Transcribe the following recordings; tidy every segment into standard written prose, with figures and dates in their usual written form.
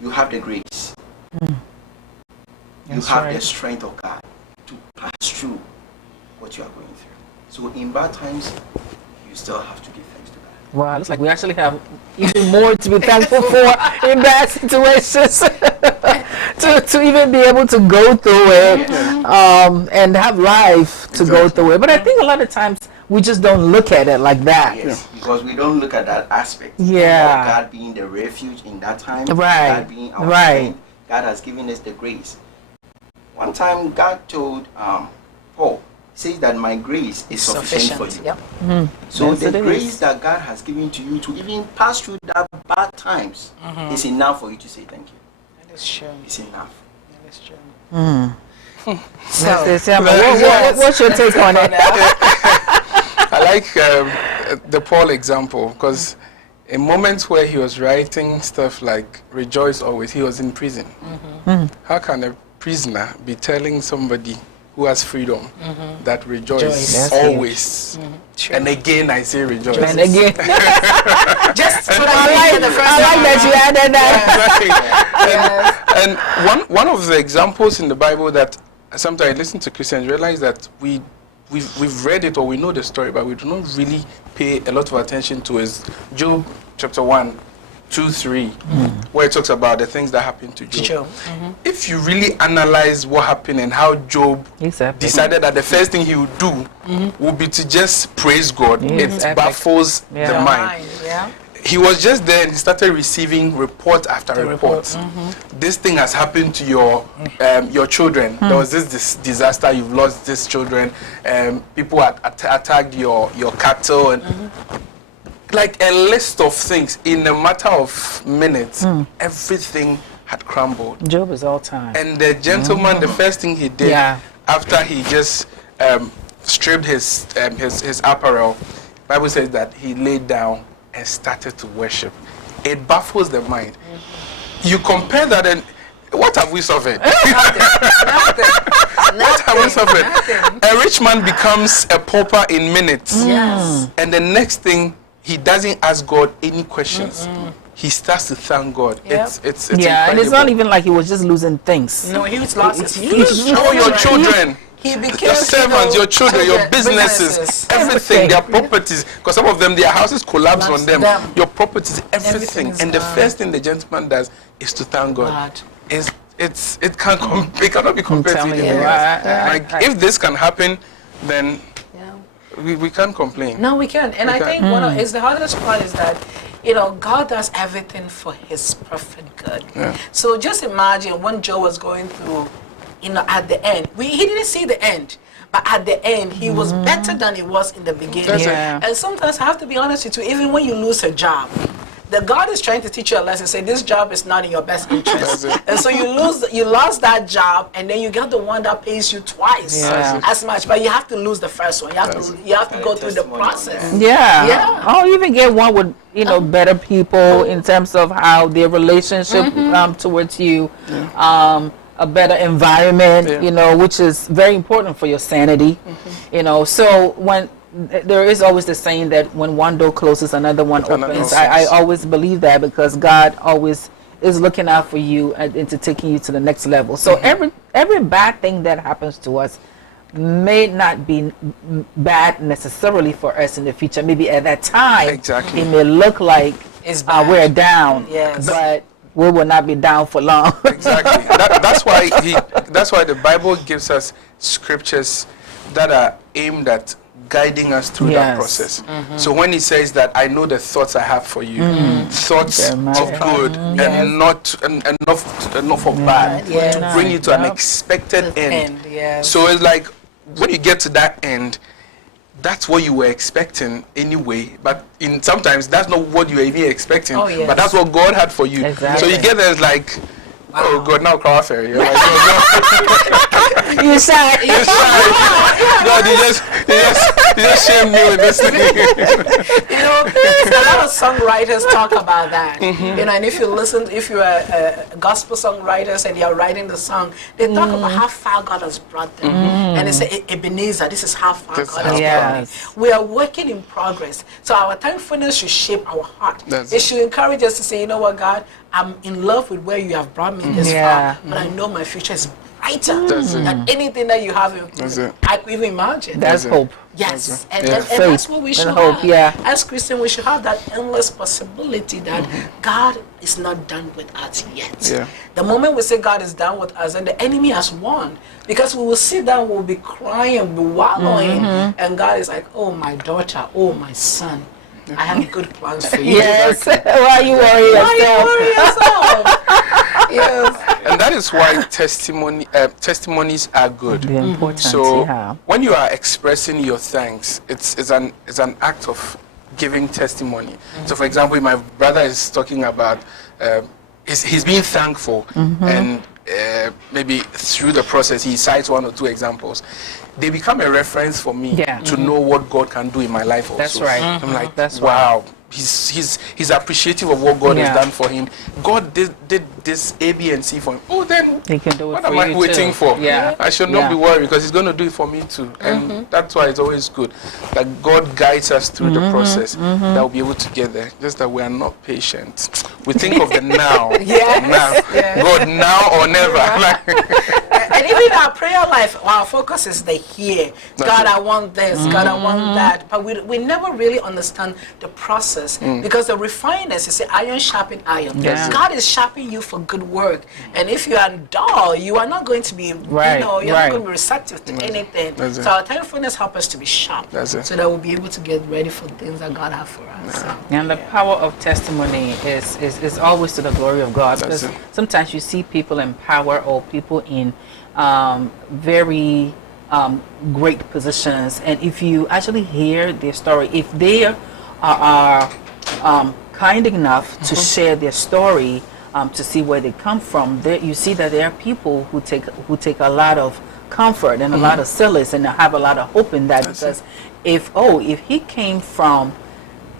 you have the grace. You have the strength of God to pass through what you are going through. So in bad times, you still have to give thanks to God. Wow, looks like we actually have even more to be thankful for in bad situations. to even be able to go through it and have life to go through it. But I think a lot of times we just don't look at it like that. Yes, because we don't look at that aspect. Yeah. Of God being the refuge in that time. Right. God being our strength. God has given us the grace. One time God told Paul, says that my grace is sufficient for you. Yep. So yes, the grace that God has given to you to even pass through that bad times is enough for you to say thank you. That is true. It's enough. That is true. So, what's your take on it? I like the Paul example, because in moments where he was writing stuff like rejoice always, he was in prison. How can a prisoner be telling somebody who has freedom that rejoice always? And again I say rejoice. And again. Just I like that you added that. And one of the examples in the Bible that sometimes I listen to Christians realize that we've read it or we know the story, but we do not really pay a lot of attention to is Job chapter 1, 2, 3, where it talks about the things that happened to Job. If you really analyze what happened and how Job decided that the first thing he would do would be to just praise God, it baffles the mind. He was just there and he started receiving report after report. This thing has happened to your children. There was this disaster, you've lost these children, people attacked your cattle, and like a list of things. In a matter of minutes, everything had crumbled. Job is all time. And the gentleman, the first thing he did after he just stripped his apparel, Bible says that he laid down and started to worship. It baffles the mind. You compare that and what have we suffered? What have we suffered? A rich man becomes a pauper in minutes. And the next thing, he doesn't ask God any questions. He starts to thank God. It's incredible. And it's not even like he was just losing things. No, he was lost. All your children. He became your servants, your children, your businesses, everything, their properties, because some of them, their houses collapse on them. Your properties, everything. And the first thing the gentleman does is to thank God. It cannot be compared to anything else. Like, if this can happen, then we can't complain. No, we can't. And I think the hardest part is that, God does everything for his perfect good. So just imagine when Job was going through, at the end, he didn't see the end, but at the end, he was better than he was in the beginning. And sometimes I have to be honest with you, even when you lose a job, the God is trying to teach you a lesson. Say this job is not in your best interest, and so you lost that job, and then you get the one that pays you twice as much. But you have to lose the first one. You have to go through the process. Oh, you even get one with better people in terms of how their relationship towards you. A better environment, which is very important for your sanity. So when there is always the saying that when one door closes, another one opens. I always believe that, because God always is looking out for you and into taking you to the next level. So every bad thing that happens to us may not be bad necessarily for us in the future. Maybe at that time, it may look like we're down, but we will not be down for long. Exactly. That's why the Bible gives us scriptures that are aimed at guiding us through that process. So when he says that I know the thoughts I have for you, thoughts of good and not for bad, to bring you to an expected end. So it's like when you get to that end, that's what you were expecting anyway, but sometimes that's not what you were even expecting, but that's what God had for you. So you get there, it's like, oh God, now cry fairy. You're like, you shy. God, you just shamed me with this thing. A lot of songwriters talk about that. And if you are gospel songwriters and they are writing the song, they talk about how far God has brought them. And they say, Ebenezer, this is how far God has brought me. We are working in progress. So our thankfulness should shape our heart. It should encourage us to say, you know what, God, I'm in love with where you have brought me this Yeah. far, but I know my future is brighter That's it. than anything that you have That's it. I could even imagine. That's it. hope. Yes, Yeah. and Faith that's what we and should hope, have. yeah. As Christians, we should have that endless possibility that God is not done with us yet. Yeah. The moment we say God is done with us, and the enemy has won, because we will sit down, we'll be crying, be wallowing, and God is like, "Oh, my daughter, oh, my son, I have good plans for you." Yes. Why you worry Why you yourself? worry yourself? Yes. And that is why testimonies are good. The important, So yeah. when you are expressing your thanks, it's an act of giving testimony. So for example, my brother is talking about he's being thankful, and maybe through the process he cites one or two examples. They become a reference for me Yeah. to know what God can do in my life also. That's right. I'm like, That's wow. He's appreciative of what God Yeah. has done for him. God did this A, B, and C for him. Oh, then He can do it what for am I you waiting too. for? Yeah. I should not Yeah. be worried because He's going to do it for me too. And that's why it's always good that God guides us through the process, that we'll be able to get there. Just that we are not patient. We think of the now. Yes. Now. Yes. God, now or never. Like, And even our prayer life, our focus is the here. That's God, it. I want this. God, I want that. But we never really understand the process because the refiners, you say, iron sharpen iron. Yeah. God is sharpening you for good work. And if you are dull, you are not going to be, Right, you're right. not going to be receptive to anything. That's it. So our thankfulness helps us to be sharp. That's it. So that we'll be able to get ready for things that God has for us. So, And the power of testimony is always to the glory of God. That's Because it. sometimes you see people in power or people in very great positions, and if you actually hear their story, if they are kind enough to share their story, to see where they come from, there you see that there are people who take a lot of comfort and a lot of solace and have a lot of hope in that. Because if he came from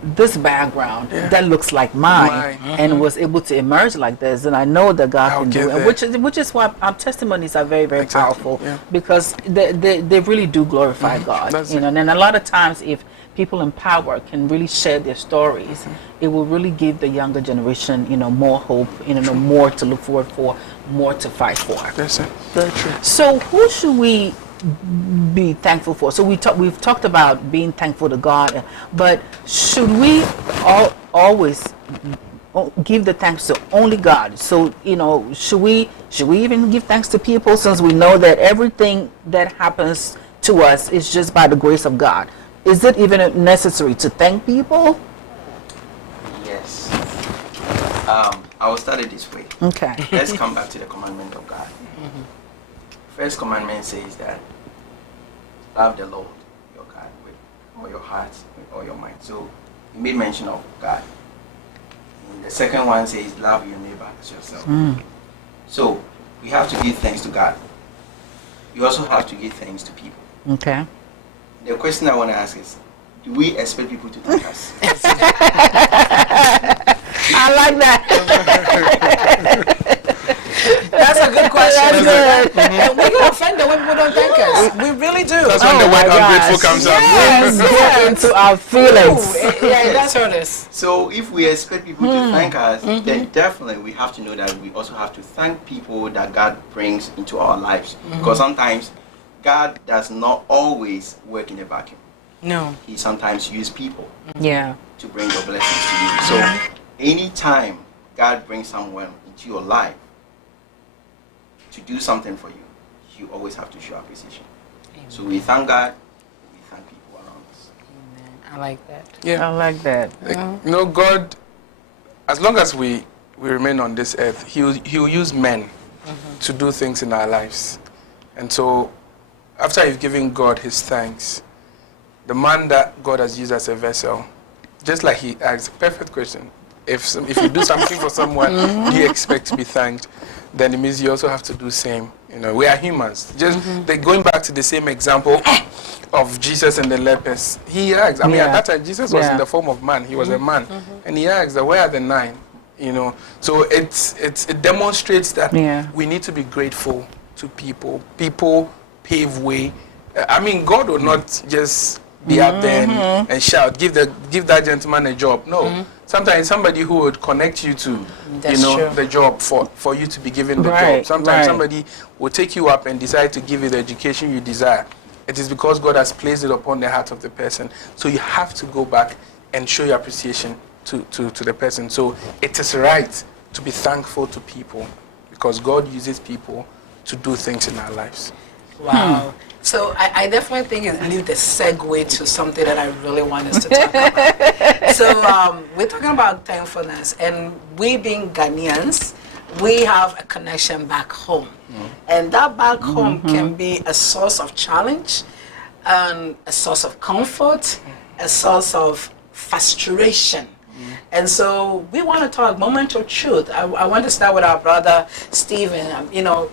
this background that looks like mine and was able to emerge like this, and I know that God I'll can get do it, there. which is why our testimonies are very, very Exactly, powerful, yeah. because they really do glorify God. That's You know, and a lot of times if people in power can really share their stories, it will really give the younger generation, more hope, more to look forward for, more to fight for. that's it. Very true. So who should we be thankful for? So we've talked about being thankful to God, but should we always give the thanks to only God? So should we even give thanks to people, since we know that everything that happens to us is just by the grace of God? Is it even necessary to thank people? Yes. I will start it this way. Okay. Let's come back to the commandment of God. First commandment says that love the Lord your God with all your heart, with all your mind. So you made mention of God. And the second one says love your neighbor as yourself. So we have to give thanks to God. We also have to give thanks to people. Okay. The question I want to ask is, do we expect people to thank us? I like that. that's a good question. That's good. And we get offended when people don't thank us. We really do. That's when Oh the word my ungrateful gosh. comes out. Yes, into our feelings. Yeah, that's what it is. So if we expect people to thank us, then definitely we have to know that we also have to thank people that God brings into our lives. Because sometimes God does not always work in a vacuum. No. He sometimes uses people Yeah. to bring the blessings to you. So anytime God brings someone into your life to do something for you, you always have to show appreciation. So we thank God, we thank people around us. I like that. Yeah. I like that. Like, God, as long as we remain on this earth, He'll use men to do things in our lives. And so, after you've given God His thanks, the man that God has used as a vessel, just like He asked, perfect question. If you do something for someone, do you expect to be thanked? Then it means you also have to do same. We are humans. Just going back to the same example of Jesus and the lepers. He asked. At that time, Jesus was in the form of man. He was a man, and he asked, "Where are the 9?" So it demonstrates that we need to be grateful to people. People pave way. God will not just be up there and shout, give that gentleman a job. No, sometimes somebody who would connect you to, That's true. the job for you to be given the Right, job. Sometimes somebody will take you up and decide to give you the education you desire. It is because God has placed it upon the heart of the person. So you have to go back and show your appreciation to the person. So it is right to be thankful to people because God uses people to do things in our lives. Wow. So I definitely think it needs a segue to something that I really want us to talk about. So we're talking about thankfulness, and we being Ghanaians, we have a connection back home. And that back home can be a source of challenge, and a source of comfort, a source of frustration. And so we want to talk moment of truth. I want to start with our brother Stephen.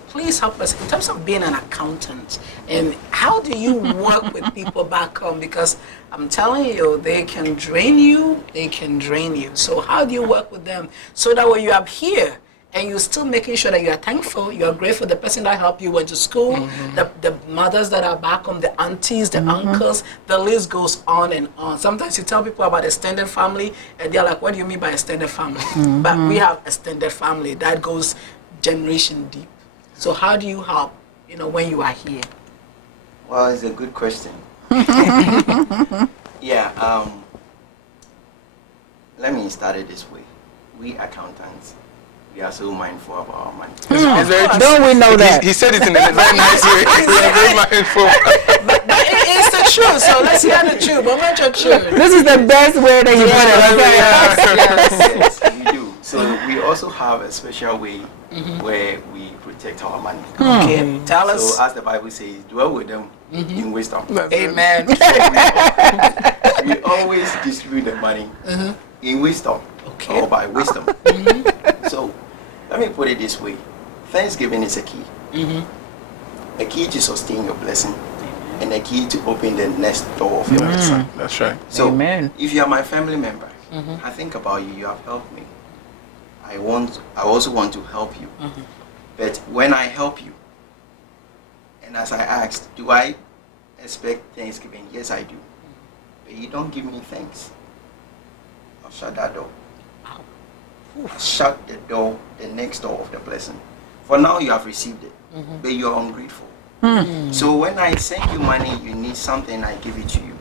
Please help us in terms of being an accountant. And how do you work with people back home? Because I'm telling you, they can drain you. They can drain you. So how do you work with them so that when you are here and you're still making sure that you are thankful, you are grateful, the person that helped you went to school, the mothers that are back home, the aunties, the uncles, the list goes on and on. Sometimes you tell people about extended family and they're like, what do you mean by extended family? But we have extended family that goes generation deep. So how do you help, when you are here? Well, it's a good question. Yeah, let me start it this way. We accountants, we are so mindful about our money. It's very- Don't we know that? He said it in a very nice way. We are very mindful. But it's the truth, so let's hear the truth. Moment of truth. This is the best way that you put it. Okay? Yes, we do. So we also have a special way where we protect our money. Okay, tell us. So as the Bible says, dwell with them in wisdom. Amen. We always distribute the money in wisdom or by wisdom. So let me put it this way. Thanksgiving is a key. A key to sustain your blessing and a key to open the next door of your blessing. That's right. So Amen. if you are my family member, I think about you, you have helped me. I also want to help you. But when I help you, and as I asked, do I expect Thanksgiving? Yes, I do. But you don't give me thanks. I'll shut that door. I'll shut the door, the next door of the blessing. For now, you have received it, but you are ungrateful. So when I send you money, you need something, I give it to you.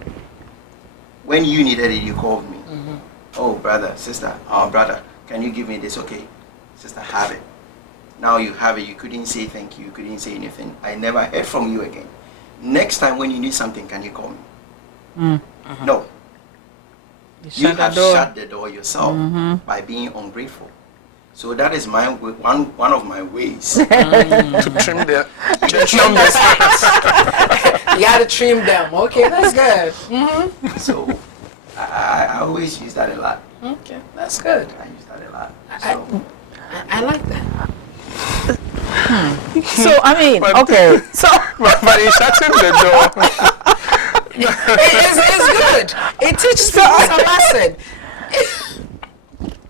When you needed it, you called me. Oh, brother, sister, brother, can you give me this? Okay, sister, have it. Now you have it. You couldn't say thank you. You couldn't say anything. I never heard from you again. Next time when you need something, can you call me? No. You have shut the door yourself by being ungrateful. So that is my one of my ways. To trim the spirits. You gotta trim them. Okay, that's good. So I always use that a lot. Okay, that's good. I use that a lot. So, I like that. So, I mean, But- okay. So, But he's shutting the door. It's good. It teaches people a lesson.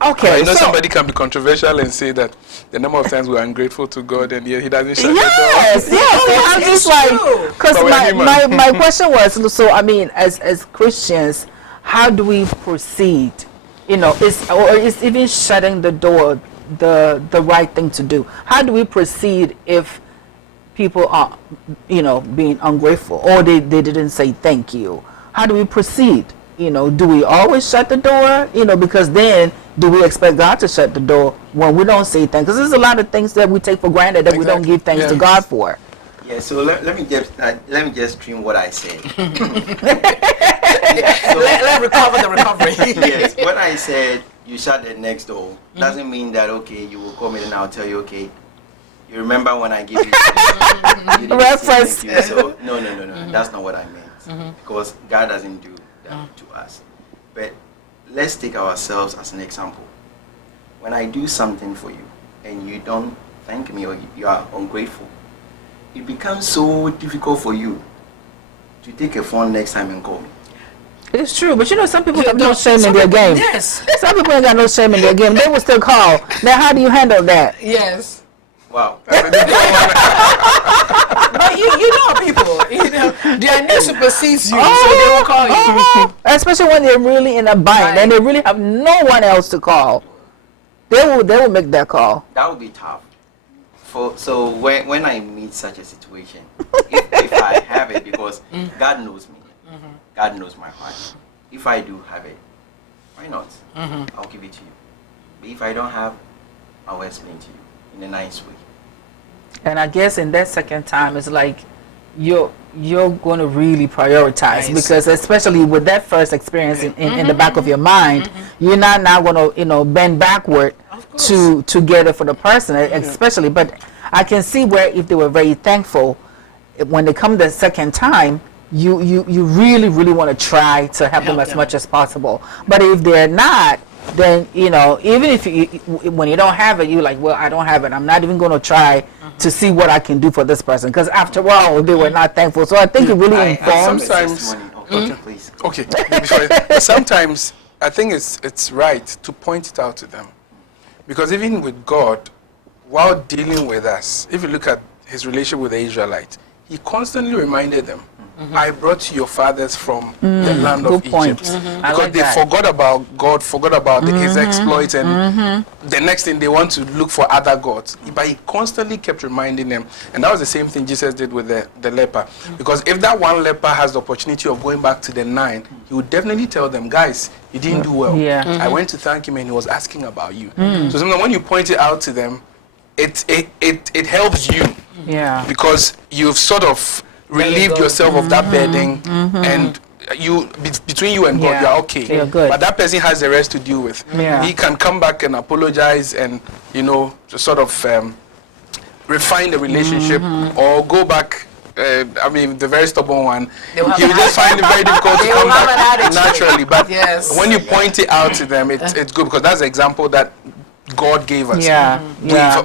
okay. You know, so, somebody can be controversial and say that the number of times we're ungrateful to God and yet He doesn't shut yes, the door. yes. So I'm It's just like, true. because But we're human. my question was, so I mean, as Christians, how do we proceed? Is even shutting the door the right thing to do? How do we proceed if people are, being ungrateful or they didn't say thank you? How do we proceed? Do we always shut the door? Because then do we expect God to shut the door when we don't say thank? Because there's a lot of things that we take for granted that we don't Exactly. give thanks to Yes. God for. yeah. So let me just trim what I said. Let recover the recovery. Yes, when I said you shut the next door, doesn't mean that okay, you will come in and I'll tell you okay. You remember when I gave you, you didn't say Reference. thank you. So no, that's not what I meant. Because God doesn't do that to us. But let's take ourselves as an example. When I do something for you and you don't thank me or you are ungrateful, it becomes so difficult for you to take a phone next time and call me. It's true, but some people have no shame in their game. Yes. Some people ain't got no shame in their game. They will still call. Now, how do you handle that? Yes. Wow. But you know people, their name supersedes you, so they will call you. Especially when they're really in a bind and they really have no one else to call. They will make that call. That would be tough. So when I meet such a situation, if I have it, because God knows me, God knows my heart. If I do have it, why not? I'll give it to you. But if I don't have, I'll explain to you in a nice way. And I guess in that second time, it's like you're going to really prioritize, because especially with that first experience in the back of your mind, you're not now going to bend backward to get it for the person, especially. But I can see where if they were very thankful, when they come the second time, you really want to try to help them as much as possible. But if they're not, then even if when you don't have it, you're like, well, I don't have it, I'm not even going to try to see what I can do for this person, because after all, they were not thankful. So I think it really informs. Sometimes, please. Okay. Sometimes I think it's right to point it out to them, because even with God, while dealing with us, if you look at his relationship with the Israelites, he constantly reminded them, I brought your fathers from the land of Egypt. Because they forgot about God, forgot about his exploits, and the next thing they want to look for other gods. But he constantly kept reminding them. And that was the same thing Jesus did with the leper. Because if that one leper has the opportunity of going back to the 9, he would definitely tell them, guys, you didn't do well. I went to thank him and he was asking about you. So sometimes when you point it out to them, it helps you. Because you've sort of relieved yourself of that burden, and between you and God, you are okay. You're good. But that person has the rest to deal with. He can come back and apologize and to sort of refine the relationship, or go back. The very stubborn one, he will just find it very difficult to come back naturally. But when you point it out to them, it's good, because that's the example that God gave us.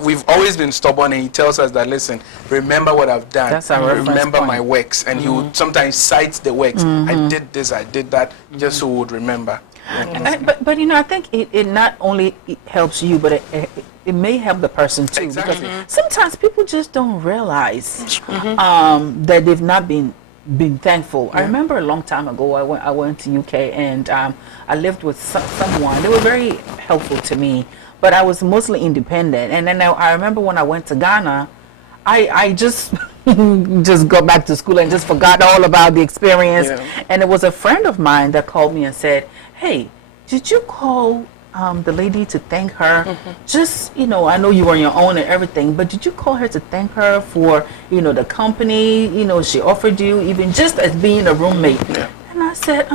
We've always been stubborn, and he tells us that, listen, remember what I've done. That's our remember my works. And he would sometimes cite the works. I did this, I did that, just so we would remember. But I think it not only helps you, but it may help the person too. Exactly. Because sometimes people just don't realize that they've not been thankful. I remember a long time ago, I went to UK, and I lived with someone. They were very helpful to me, but I was mostly independent. And then I remember when I went to Ghana, I just got back to school and just forgot all about the experience. And it was a friend of mine that called me and said, hey, did you call the lady to thank her? Just, I know you were on your own and everything, but did you call her to thank her for, the company, she offered you, even just as being a roommate? And I said,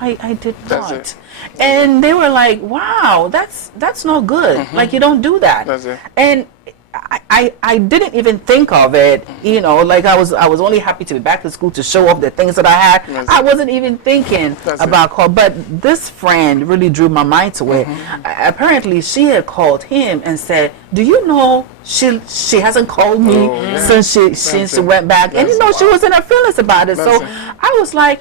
I did not. And they were like, wow, that's not good. Like, you don't do that. And I didn't even think of it, like I was only happy to be back in school to show off the things that I had. I wasn't even thinking about call. But this friend really drew my mind to it. Apparently, she had called him and said, do you know she hasn't called me since she went back? And she was in her feelings about it. So I was like,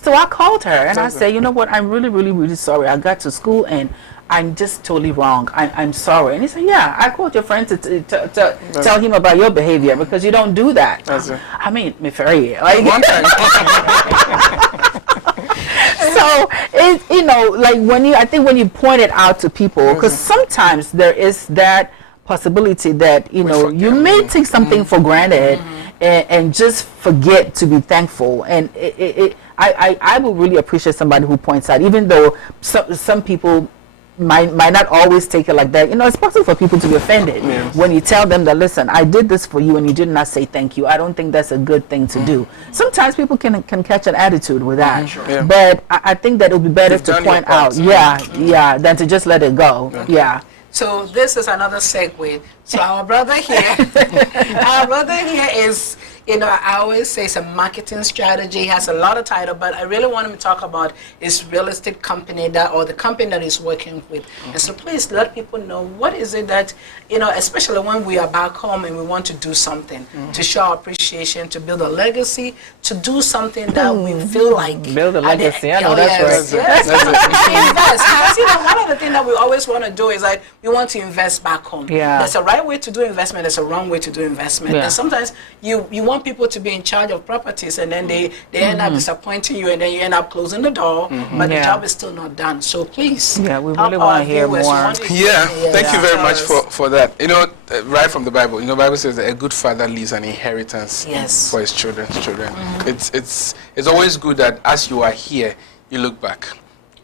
So I called her and I said, you know what, I'm really, really, really sorry. I got to school and I'm just totally wrong. I'm sorry. And he said, yeah, I called your friend to tell him about your behavior, because you don't do that. I mean, me ferry. Like, one time. So like I think when you point it out to people, because sometimes there is that possibility that you may take something for granted and just forget to be thankful. And I would really appreciate somebody who points out, even though some people might not always take it like that. It's possible for people to be offended when you tell them that, listen, I did this for you and you did not say thank you. I don't think that's a good thing to do. Sometimes people can catch an attitude with that. But I think that it would be better to point out, than to just let it go. So this is another segue. So our brother here, is, I always say it's a marketing strategy. He has a lot of title, but I really want him to talk about his real estate company or the company that he's working with. And so please let people know, what is it that, especially when we are back home and we want to do something to show our appreciation, to build a legacy, to do something that we feel like. Build a legacy, I know that's right. Invest. Because, one of the things that we always want to do is like, we want to invest back home. There's a right way to do investment, there's a wrong way to do investment. And sometimes you want want people to be in charge of properties, and then they end up disappointing you, and then you end up closing the door, but the job is still not done. So please, Yeah, we really want to hear more. Yeah, thank you very much for that. You know, right from the Bible, you know, the Bible says that a good father leaves an inheritance for his children's children. It's always good that as you are here, you look back.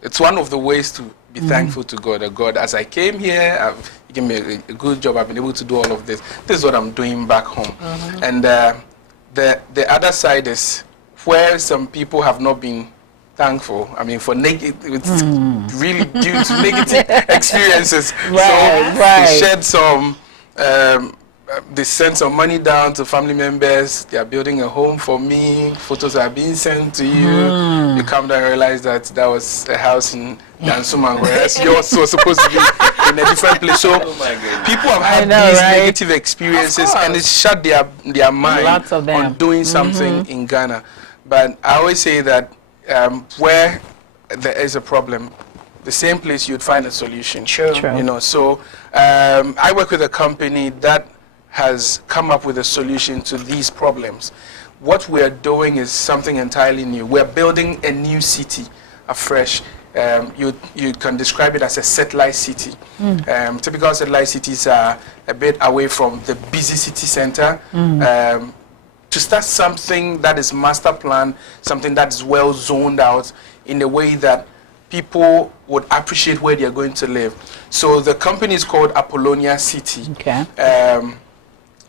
It's one of the ways to be thankful to God. That God, as I came here, you gave me a good job. I've been able to do all of this. This is what I'm doing back home. And the other side is where some people have not been thankful. I mean, for it's really due to negative experiences. They shed some. They sent some money down to family members. They are building a home for me. Photos are being sent to you. You come down and realize that was a house in Dansoman, whereas yours was supposed to be in a different place. So people have had these negative experiences, and it shut their mind on doing something in Ghana. But I always say that where there is a problem, the same place you'd find a solution. True. You know, so I work with a company that has come up with a solution to these problems. What we're doing is something entirely new. We're building a new city afresh. You can describe it as a satellite city. Typical satellite cities are a bit away from the busy city center. To start something that is master planned, something that is well zoned out in a way that people would appreciate where they're going to live. So the company is called Apollonia City.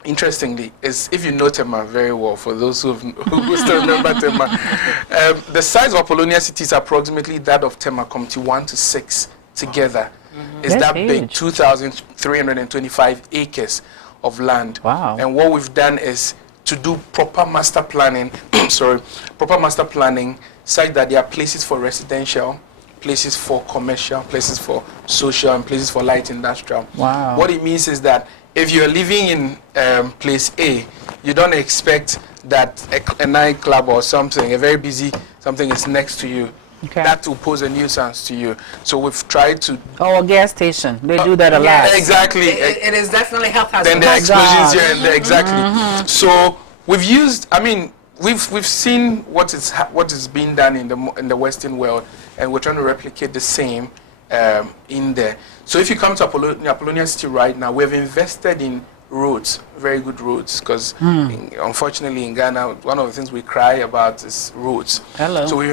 Interestingly, if you know Tema very well, for those who still remember Tema, the size of Apollonia City is approximately that of Tema Committee 1 to 6 together. It's that big, 2,325 acres of land. Wow. And what we've done is to do proper master planning, proper master planning such that there are places for residential, places for commercial, places for social, and places for light industrial. Wow. What it means is that if you're living in place A, you don't expect that a nightclub or something, a very busy something is next to you. That will pose a nuisance to you. So we've tried to... Oh, a gas station. They do that a lot. Exactly. It is definitely health hazard. Then there are explosions here and there. Exactly. So we've used... I mean, we've seen what is being done in the Western world, and we're trying to replicate the same in there. So if you come to Apollonia City right now, we've invested in roads, very good roads, because unfortunately in Ghana, one of the things we cry about is roads. Hello. So we've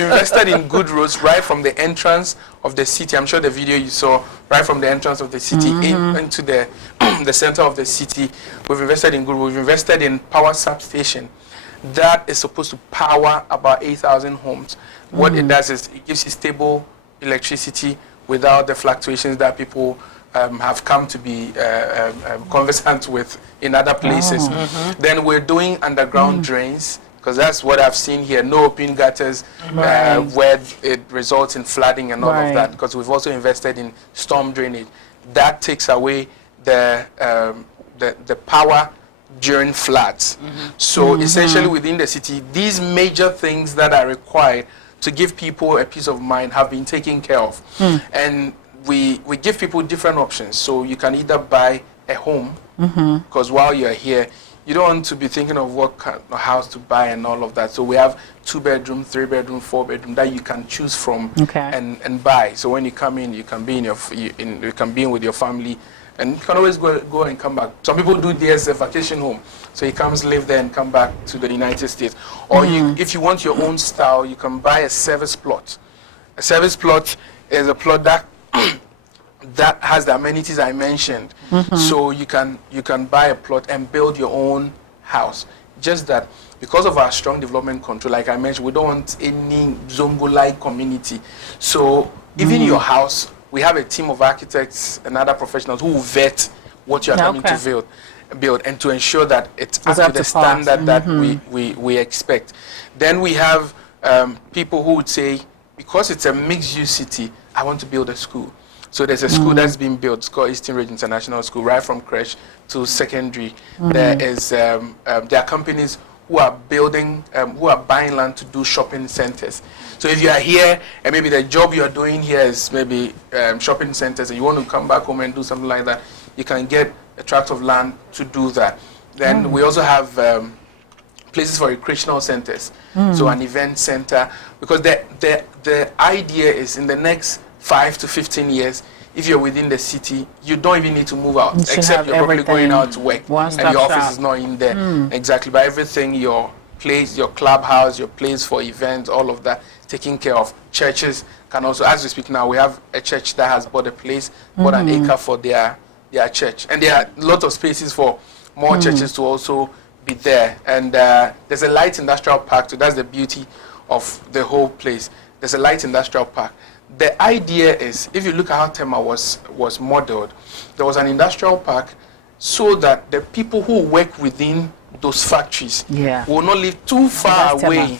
invested in good roads right from the entrance of the city. I'm sure the video you saw, right from the entrance of the city into the center of the city. We've invested in good roads. We've invested in power substation that is supposed to power about 8,000 homes. What it does is it gives you stable electricity without the fluctuations that people have come to be conversant with in other places. Then we're doing underground drains, because that's what I've seen here. No open gutters where it results in flooding and all of that, because we've also invested in storm drainage. That takes away the power during floods. So essentially within the city, these major things that are required to give people a peace of mind have been taken care of. And we give people different options. So you can either buy a home, because while you're here, you don't want to be thinking of what kind of house to buy and all of that. So we have 2-bedroom, 3-bedroom, 4-bedroom that you can choose from and buy. So when you come in, you can be you can be in with your family, and you can always go and come back. Some people do this as a vacation home. So he comes, live there, and come back to the United States. Or if you want your own style, you can buy a service plot. A service plot is a plot that that has the amenities I mentioned. So you can buy a plot and build your own house. Just that because of our strong development control, like I mentioned, we don't want any Zongo-like community. So even your house, we have a team of architects and other professionals who will vet what you are coming to build, and to ensure that it's up to the standard that we expect. Then we have people who would say, because it's a mixed-use city, I want to build a school. So there's a school that's being built. It's called Eastern Ridge International School, right from creche to secondary. There are companies who are building, who are buying land to do shopping centers. So if you are here and maybe the job you are doing here is maybe shopping centers, and you want to come back home and do something like that, you can get a tract of land to do that. Then we also have places for recreational centers, so an event center, because the idea is in the next 5 to 15 years, if you're within the city, you don't even need to move out, except you're probably going out to work and your office is not in there. Exactly, but everything, your place, your clubhouse, your place for events, all of that, taken care of. Churches can also, as we speak now, we have a church that has bought a place, bought an acre for their church. And there are a lot of spaces for more churches to also be there. And there's a light industrial park too. That's the beauty of the whole place. There's a light industrial park. The idea is, if you look at how Tema was modeled, there was an industrial park so that the people who work within those factories will not live too far away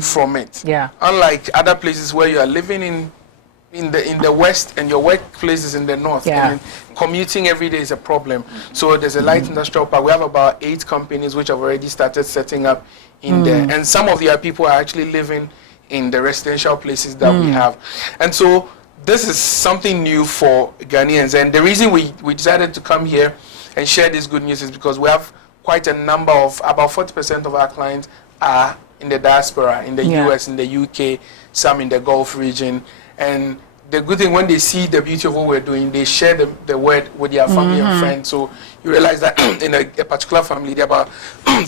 from it. Unlike other places where you are living in the west and your workplace is in the north, and commuting every day is a problem. So there's a light industrial park. We have about 8 companies which have already started setting up in there, and some of their people are actually living in the residential places that we have. And so this is something new for Ghanaians, and the reason we decided to come here and share this good news is because we have quite a number of, about 40% of our clients are in the diaspora, in the US, in the UK, some in the Gulf region. And the good thing, when they see the beauty of what we're doing, they share the word with their family and friends. So you realize that in a particular family, there are about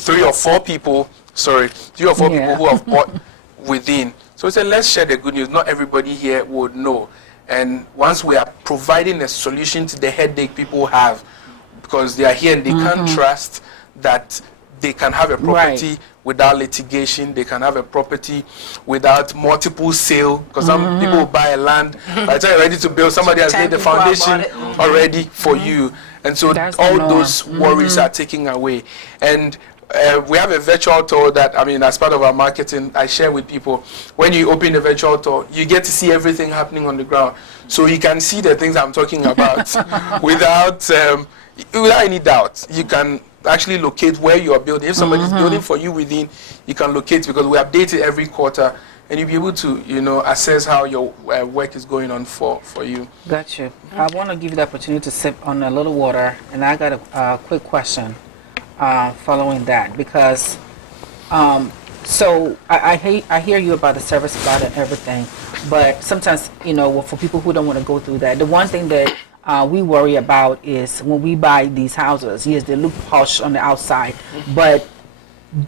3 or 4 people who have bought within. So we said, let's share the good news. Not everybody here would know. And once we are providing a solution to the headache people have, because they are here and they can't trust that they can have a property without litigation, they can have a property without multiple sale, because some people buy a land, by the time you're ready to build, somebody has laid the foundation already for you. And so all those worries are taken away. And we have a virtual tour that, as part of our marketing, I share with people. When you open the virtual tour, you get to see everything happening on the ground. So you can see the things I'm talking about without any doubt. You can actually locate where you are building. If somebody's building for you within, you can locate, because we update it every quarter, and you'll be able to, assess how your work is going on for you. Got you. I want to give you the opportunity to sip on a little water, and I got a quick question following that, because so I hear you about the service about it and everything, but sometimes, for people who don't want to go through that, the one thing that we worry about is when we buy these houses, yes, they look posh on the outside, but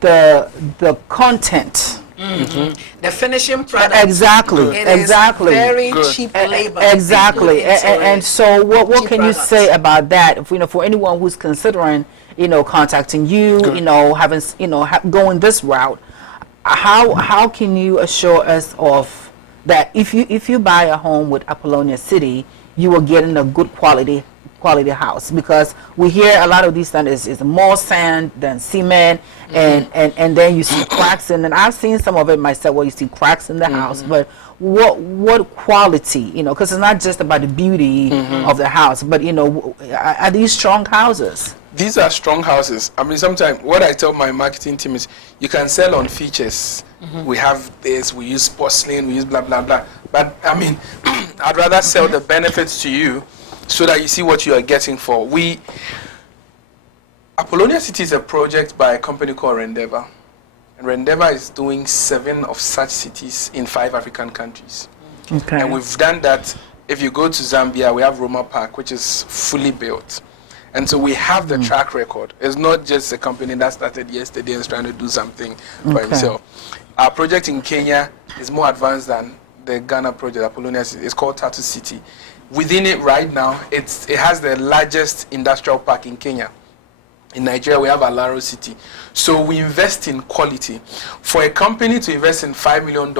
the content, the finishing product, exactly, is very cheap labor, exactly. And so what can you say about that? If, for anyone who's considering, contacting you, having, going this route, how can you assure us of that if you buy a home with Apollonia City, you will get in a good quality house? Because we hear a lot of these things is more sand than cement, and then you see cracks in, and I've seen some of it myself where you see cracks in the house. But what quality, because it's not just about the beauty of the house, but are these strong houses? These are strong houses. Sometimes what I tell my marketing team is, you can sell on features. We have this, we use porcelain, we use blah blah blah, but I'd rather sell the benefits to you so that you see what you are getting for. Apollonia City is a project by a company called Rendeva. And Rendeva is doing 7 of such cities in 5 African countries. Okay. And we've done that. If you go to Zambia, we have Roma Park, which is fully built. And so we have the track record. It's not just a company that started yesterday and is trying to do something for himself. Our project in Kenya is more advanced than the Ghana project, Apollonia City. It's called Tatu City. Within it right now, it has the largest industrial park in Kenya. In Nigeria, we have Alaro City. So we invest in quality. For a company to invest in $5 million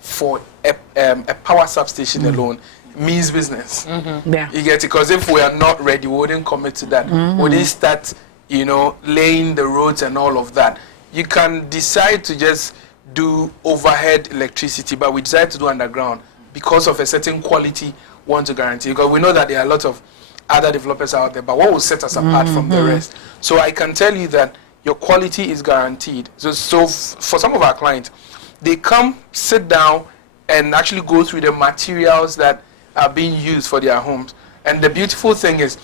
for a power substation alone means business. Yeah. You get it? Because if we are not ready, we wouldn't commit to that. We wouldn't start, laying the roads and all of that. You can decide to just do overhead electricity, but we decide to do underground because of a certain quality we want to guarantee. Because we know that there are a lot of other developers out there, but what will set us apart from the rest? So I can tell you that your quality is guaranteed. So for some of our clients, they come, sit down, and actually go through the materials that are being used for their homes. And the beautiful thing is,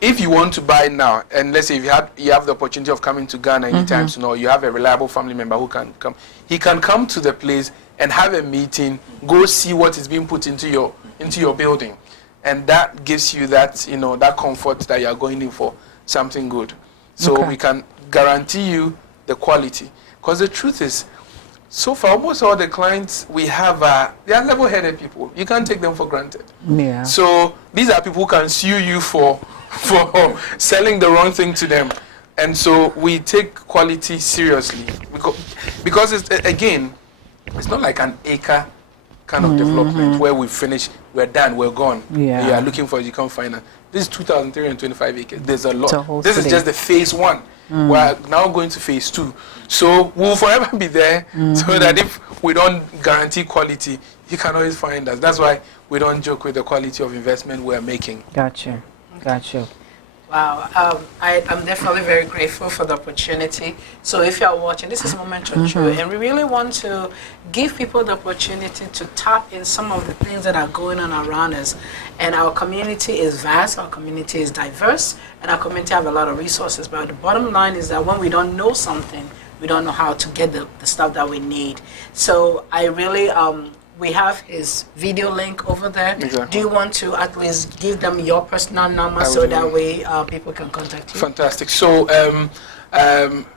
if you want to buy now, and let's say if you have the opportunity of coming to Ghana anytime soon, or you have a reliable family member who can come, he can come to the place and have a meeting, go see what is being put into your building, and that gives you that, you know, that comfort that you are going in for something good. So we can guarantee you the quality, because the truth is, so far almost all the clients we have they are level-headed people. You can't take them for granted. Yeah. So these are people who can sue you for selling the wrong thing to them, and so we take quality seriously, because it's, again, it's not like an acre kind of development where we finish, we're done, we're gone. Yeah. You are looking for it, you can't find it. This is 2,325 acres. There's a lot. This city. is just the phase 1. We're now going to phase 2. So we'll forever be there, so that if we don't guarantee quality, you can always find us. That's why we don't joke with the quality of investment we're making. Gotcha. Wow, I'm definitely very grateful for the opportunity. So if you're watching, this is Moment Churchill, and we really want to give people the opportunity to tap in some of the things that are going on around us. And our community is vast, our community is diverse, and our community have a lot of resources. But the bottom line is that when we don't know something, we don't know how to get the stuff that we need. So I really, we have his video link over there. Exactly. Do you want to at least give them your personal number so that way people can contact you? Fantastic. So,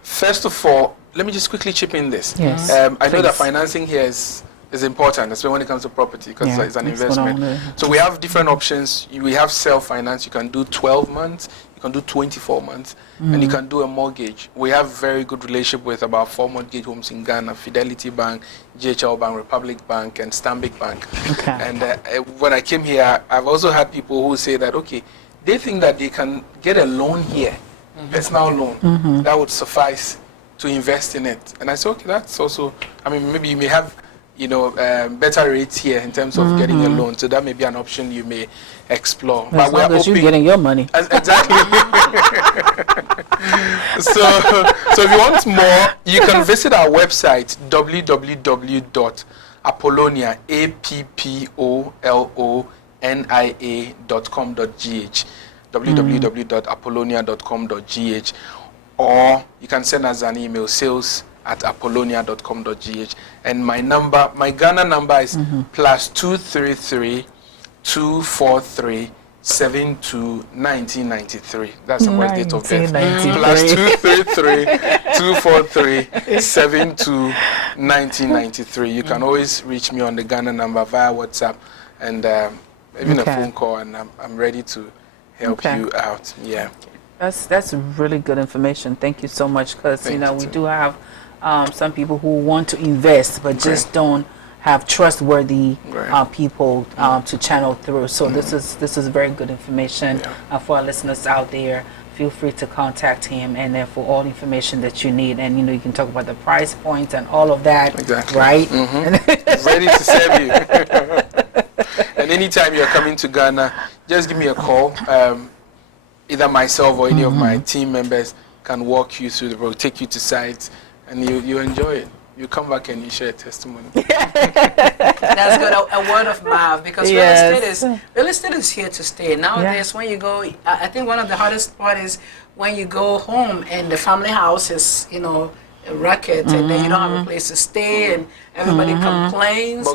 first of all, let me just quickly chip in this. Yes. I know that financing here is important, especially when it comes to property, because it's an investment. So we have different options. We have self-finance. You can do 12 months. You can do 24 months. And you can do a mortgage. We have very good relationship with about 4 mortgage homes in Ghana: Fidelity Bank, GHL Bank, Republic Bank, and Stanbic Bank. Okay. And when I came here, I've also had people who say that, okay, they think that they can get a loan here, personal loan, that would suffice to invest in it. And I said, okay, that's also, I mean, maybe you may have, you know, better rates here in terms of getting a loan. So that may be an option you may explore. As long as you're getting your money. Exactly. So if you want more, you can visit our website, www.apollonia.com.gh, www.apollonia.com.gh, or you can send us an email, sales@apollonia.com.gh. And my Ghana number is +233 243 72 1993. That's the date of birth. +233 243 72 1993. You can always reach me on the Ghana number via WhatsApp, and even a phone call, and I'm ready to help you out. Yeah. That's really good information. Thank you so much, because you know we do have some people who want to invest but just don't have trustworthy people to channel through. So this is very good information for our listeners out there. Feel free to contact him, and then for all information that you need, and you know you can talk about the price points and all of that. Exactly. Right? Ready to serve you. And anytime you're coming to Ghana, just give me a call. Either myself or any of my team members can walk you through the road, take you to sites, and you enjoy it. You come back and you share a testimony. That's good. A word of mouth, because real estate is here to stay. Nowadays, when you go, I think one of the hardest part is when you go home and the family house is, you know, a racket, and then you don't have a place to stay, and everybody complains.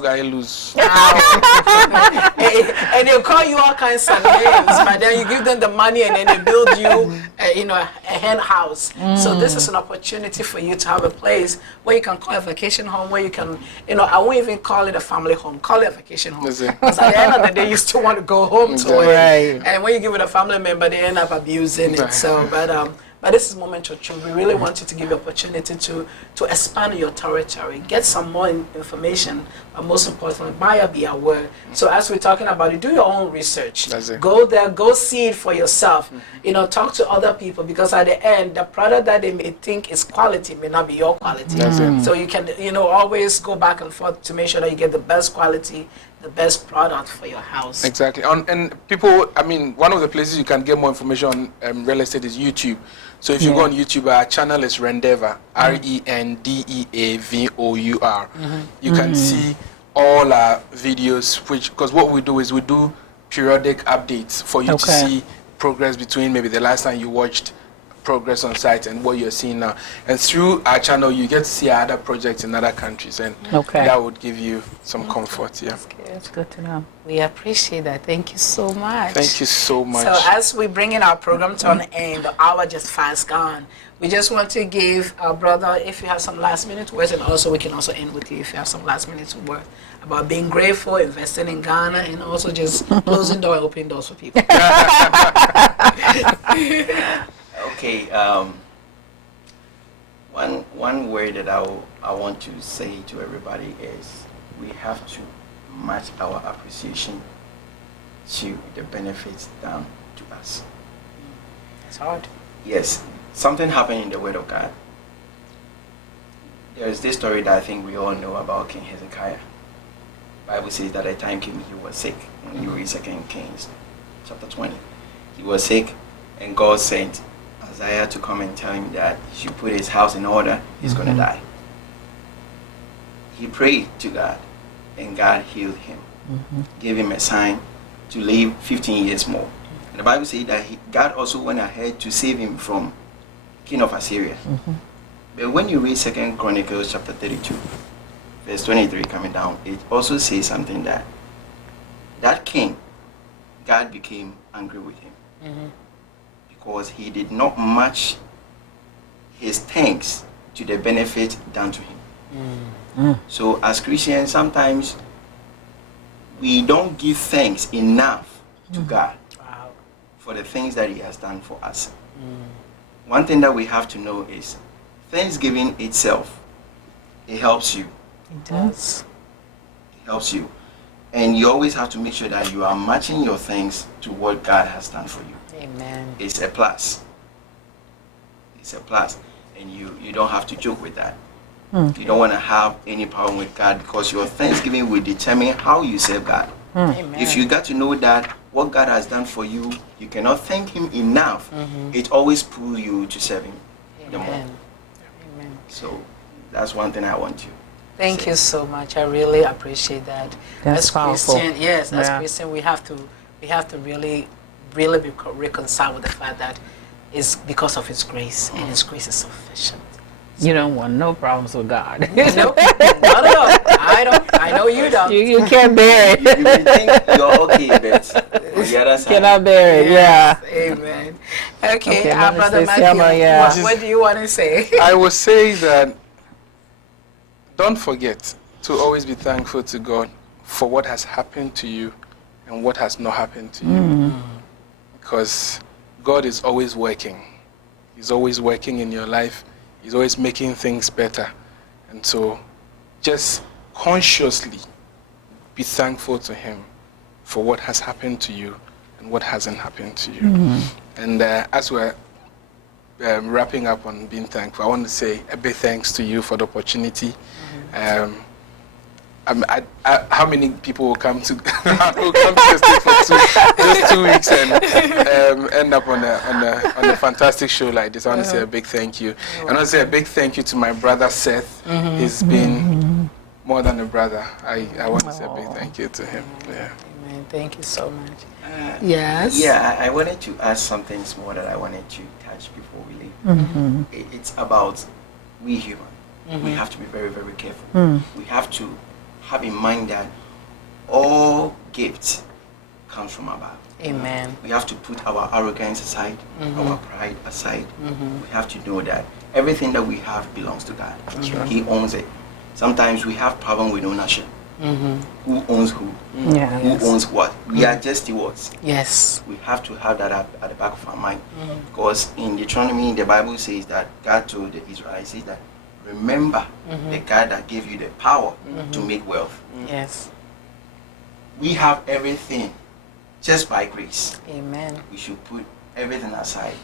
And they'll call you all kinds of names, but then you give them the money, and then they build you, a hen house. So this is an opportunity for you to have a place where you can call a vacation home, where you can, I won't even call it a family home, call it a vacation home. Because at the end of the day, you still want to go home to it. And when you give it a family member, they end up abusing it. So, but this is Moment Churchill. We really want you to give you opportunity to expand your territory, get some more information, but most importantly, buyer be aware. So as we're talking about it, do your own research. Go there, go see it for yourself. Talk to other people, because at the end, the product that they may think is quality may not be your quality. So you can, always go back and forth to make sure that you get the best quality, the best product for your house. Exactly. And people, one of the places you can get more information on real estate is YouTube. So if you go on YouTube, our channel is Rendeavour, RENDEAVOUR. You can see all our videos, because what we do is we do periodic updates for you to see progress between maybe the last time you watched progress on site and what you're seeing now. And through our channel, you get to see other projects in other countries, and that would give you some comfort. Yeah, It's good to know. We appreciate that. Thank you so much. Thank you so much. So as we bring in our program to an end, the hour just fast gone. We just want to give our brother, if you have some last minute words, and also we can also end with you if you have some last minute words about being grateful, investing in Ghana, and also just closing door, opening doors for people. Okay, one word that I want to say to everybody is we have to match our appreciation to the benefits done to us. It's hard. Yes, something happened in the Word of God. There is this story that I think we all know about King Hezekiah. Bible says that at a time came he was sick. When you read 2 Kings chapter 20, he was sick, and God sent Isaiah to come and tell him that he should put his house in order. He's going to die. He prayed to God, and God healed him, gave him a sign to live 15 years more. And the Bible says that God also went ahead to save him from king of Assyria. But when you read 2 Chronicles chapter 32, verse 23 coming down, it also says something that king, God became angry with him. Because he did not match his thanks to the benefit done to him. So as Christians, sometimes we don't give thanks enough to God for the things that he has done for us. One thing that we have to know is thanksgiving itself, it helps you. It does. It helps you. And you always have to make sure that you are matching your thanks to what God has done for you. Amen. It's a plus. It's a plus. And you don't have to joke with that. You don't want to have any problem with God, because your thanksgiving will determine how you serve God. Amen. If you got to know that what God has done for you, you cannot thank him enough, it always pulls you to serve him the more. Amen. So that's one thing I want to Thank you so much. I really appreciate that. That's as powerful. Christian, yes, as Yeah. Christian, we have to really be reconciled with the fact that it's because of His grace, and His grace is sufficient. You don't want no problems with God. No, not at all. I know you don't. you can't bear you it. may think you're okay, but on the other side, Cannot bear it. Yes, Yeah. Amen. Okay, Okay, our Minister brother Matthew, Siama, yeah. what do you want to say? I would say that don't forget to always be thankful to God for what has happened to you and what has not happened to you. Because God is always working. He's always working in your life. He's always making things better. And so just consciously be thankful to Him for what has happened to you and what hasn't happened to you. And as we're wrapping up on being thankful, I want to say a big thanks to you for the opportunity. How many people will come to the state for those 2 weeks and end up on a fantastic show like this? I want to say a big thank you. I want to say a big thank you to my brother Seth. He's been more than a brother. I want to say a big thank you to him. Yeah. Amen. Thank you so much. Yes. Yeah, I wanted to add something small that I wanted to touch before we leave. It's about we human. We have to be very, very careful. We have to have in mind that all gifts comes from above. Amen. We have to put our arrogance aside, our pride aside. We have to know that everything that we have belongs to God. He owns it. Sometimes we have problem with ownership. Who owns who? Yeah. Who owns what? We are just stewards. Yes. We have to have that at the back of our mind. Because in Deuteronomy, the Bible says that God told the Israelites that remember the God that gave you the power to make wealth. Yes. We have everything just by grace. Amen. We should put everything aside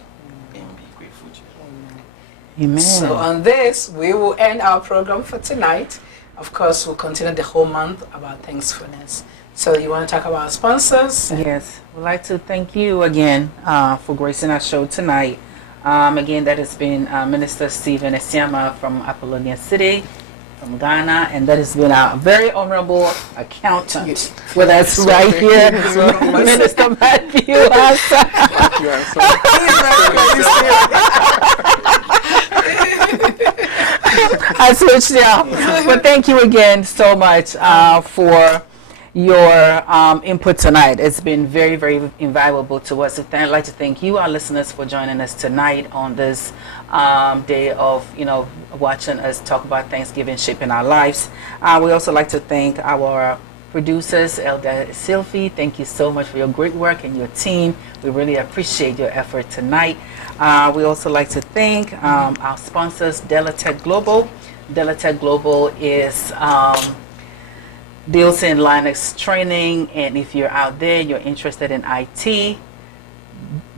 and be grateful to Him. Amen. So on this, we will end our program for tonight. Of course, we'll continue the whole month about thankfulness. So you want to talk about our sponsors? Yes, we'd like to thank you again for gracing our show tonight. Again, that has been Minister Stephen Esiama from Apollonia City, from Ghana, and that has been our very honorable accountant with us right here, Minister Matthew Ansah. I switched now. But thank you again so much for your input tonight. It's been very, very invaluable to us. I'd like to thank you, our listeners, for joining us tonight on this day of, watching us talk about Thanksgiving shaping our lives. We also like to thank our producers, Elda Sylvie. Thank you so much for your great work and your team. We really appreciate your effort tonight. We also like to thank our sponsors, Delatech Global. Delatech Global is deals in Linux training, and if you're out there, you're interested in IT,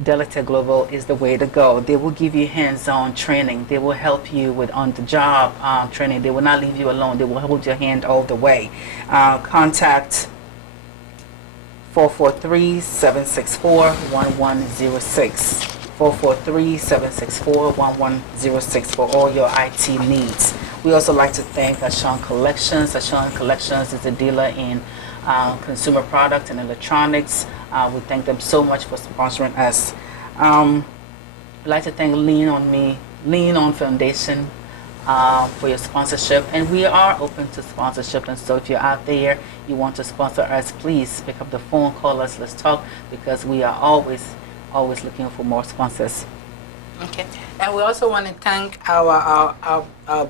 Delatech Global is the way to go. They will give you hands-on training. They will help you with on-the-job training. They will not leave you alone. They will hold your hand all the way. Contact 443-764-1106. 443-764-1106 for all your IT needs. We also like to thank Ashan Collections. Ashan Collections is a dealer in consumer product and electronics. We thank them so much for sponsoring us. I'd like to thank Lean On Foundation for your sponsorship, and we are open to sponsorship. And so if you're out there, you want to sponsor us, please pick up the phone, call us, let's talk, because we are always looking for more sponsors. Okay, and we also want to thank our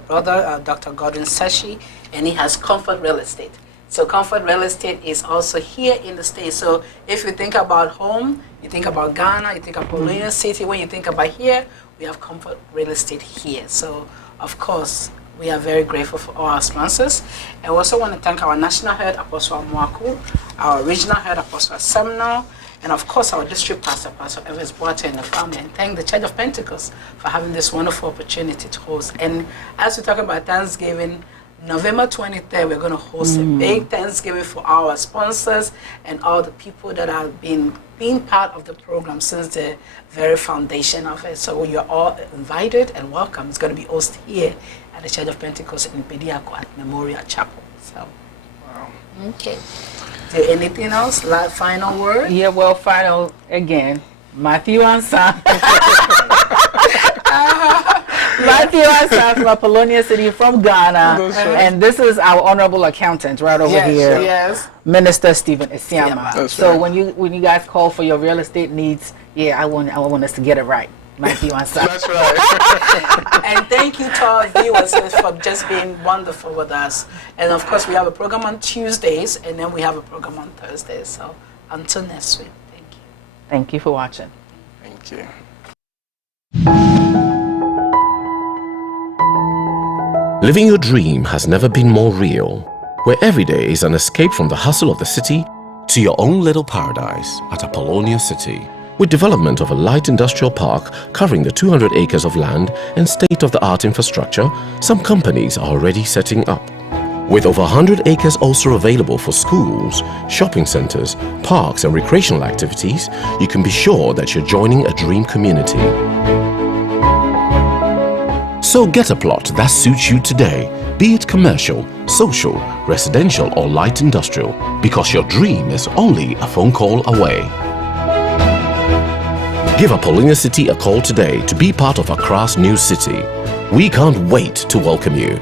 brother, Dr. Gordon Sashi, and he has Comfort Real Estate. So Comfort Real Estate is also here in the States. So if you think about home, you think about Ghana, you think about Apollonia City. When you think about here, we have Comfort Real Estate here. So of course, we are very grateful for all our sponsors. And we also want to thank our national head, Apostle Amwaku, our regional head, Apostle Seminole, and of course our district pastor, Pastor Evans Boate, and the family, and thank the Church of Pentecost for having this wonderful opportunity to host. And as we talk about Thanksgiving, November 23rd, we're going to host a big Thanksgiving for our sponsors and all the people that have been being part of the program since the very foundation of it. So you're all invited and welcome. It's going to be hosted here at the Church of Pentecost in Pediaco at Memorial Chapel. So, okay. Is there anything else? Final word? Yeah, well, final again. Matthew Ansah. Matthew Ansah from Apollonia City, from Ghana. And this is our honorable accountant right over here. Yes. Minister Stephen Isiama. So right. when you guys call for your real estate needs, I want us to get it right. Matthew Ansah. That's right. And thank you to our viewers for just being wonderful with us. And of course, we have a program on Tuesdays, and then we have a program on Thursdays. So until next week, thank you. Thank you for watching. Thank you. Living your dream has never been more real, where every day is an escape from the hustle of the city to your own little paradise at Apollonia City. With development of a light industrial park covering the 200 acres of land and state-of-the-art infrastructure, some companies are already setting up. With over 100 acres also available for schools, shopping centers, parks and recreational activities, you can be sure that you're joining a dream community. So get a plot that suits you today, be it commercial, social, residential or light industrial, because your dream is only a phone call away. Give Apollonia City a call today to be part of Accra's new city. We can't wait to welcome you.